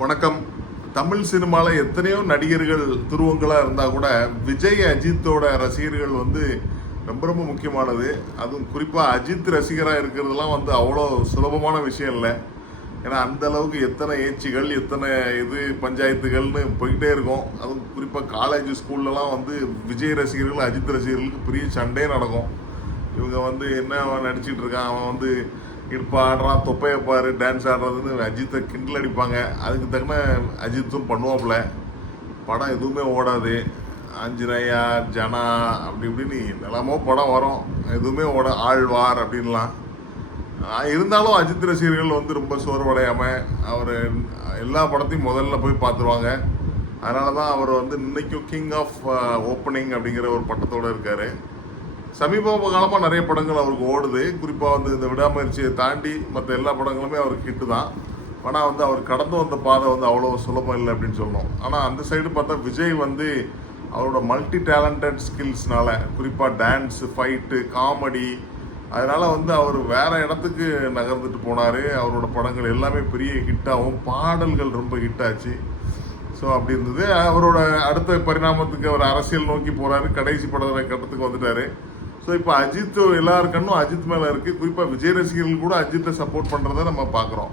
வணக்கம். தமிழ் சினிமாவில் எத்தனையோ நடிகர்கள் துருவங்களாக இருந்தால் கூட விஜய் அஜித்தோட ரசிகர்கள் வந்து ரொம்ப ரொம்ப முக்கியமானது. அதுவும் குறிப்பாக அஜித் ரசிகராக இருக்கிறதுலாம் வந்து அவ்வளோ சுலபமான விஷயம் இல்லை. ஏன்னா அந்த அளவுக்கு எத்தனை ஏச்சிகள், எத்தனை பஞ்சாயத்துகள்னு போய்கிட்டே இருக்கும். அதுவும் குறிப்பாக காலேஜ் ஸ்கூல்லலாம் வந்து விஜய் ரசிகர்கள் அஜித் ரசிகர்களுக்கு பெரிய சண்டையே நடக்கும். இவங்க வந்து என்ன நடிச்சிட்டு இருக்கான், அவன் வந்து இப்போ ஆடுறான், தொப்பையை பாரு, டான்ஸ் ஆடுறதுன்னு அஜித்தை கிண்டல் அடிப்பாங்க. அதுக்கு தகுந்த அஜித்தும் பண்ணுவாப்புல. படம் எதுவுமே ஓடாது. ஆஞ்சநேயா, ஜனா அப்படி இப்படின்னு எல்லாமோ படம் வரும், எதுவுமே ஆழ்வார் அப்படின்லாம். இருந்தாலும் அஜித் ரசிகர்கள் வந்து ரொம்ப சோர்வடையாமல் அவர் எல்லா படத்தையும் முதல்ல போய் பார்த்துருவாங்க. அதனால தான் அவர் வந்து இன்னைக்கும் கிங் ஆஃப் ஓப்பனிங் அப்படிங்கிற ஒரு பட்டத்தோடு இருக்கார். சமீப காலமாக நிறைய படங்கள் அவருக்கு ஓடுது. குறிப்பாக வந்து இந்த விடாமுயற்சியை தாண்டி மற்ற எல்லா படங்களுமே அவருக்கு ஹிட்டு தான். ஆனால் வந்து அவர் கடந்து வந்த பாதை வந்து அவ்வளோ சுலபம் இல்லை அப்படின்னு சொல்லணும். ஆனால் அந்த சைடு பார்த்தா விஜய் வந்து அவரோட மல்டி டேலண்டட் ஸ்கில்ஸ்னால, குறிப்பாக டான்ஸு, ஃபைட்டு, காமெடி, அதனால் வந்து அவர் வேறு இடத்துக்கு நகர்ந்துட்டு போனார். அவரோட படங்கள் எல்லாமே பெரிய ஹிட்டாகவும், பாடல்கள் ரொம்ப ஹிட்டாச்சு. ஸோ அப்படி இருந்தது. அவரோட அடுத்த பரிணாமத்துக்கு அவர் அரசியல் நோக்கி போகிறாரு. கடைசி கட்டத்துக்கு வந்துட்டார். ஸோ இப்போ அஜித் எல்லாருக்கண்ணும் அஜித் மேலே இருக்குது. குறிப்பாக விஜய் ரசிகர்கள் கூட அஜித்தை சப்போர்ட் பண்ணுறதை நம்ம பார்க்குறோம்.